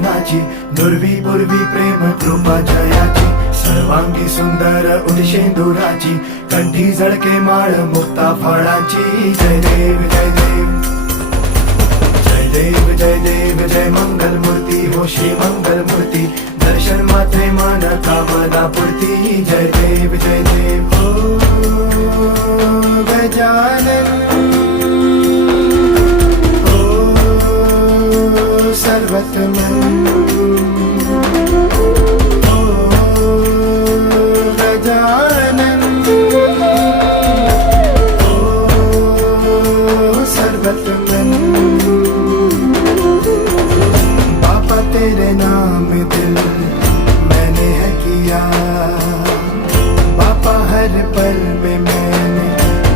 भजनाची, दुर्वी पूर्वी प्रेम कृपा जयाची, सर्वांगी सुंदर उदिशेंदुराची, कंठी झळके माळ मुक्ता फळाची. जय देव जय देव जय देव जय देव जय मंगल मूर्ती हो श्री मंगल मूर्ती, दर्शन मात्रे मन कामना पूर्ती. जय देव हो गजानन हो सर्वतमन हो गजानन हो सर्वतमन.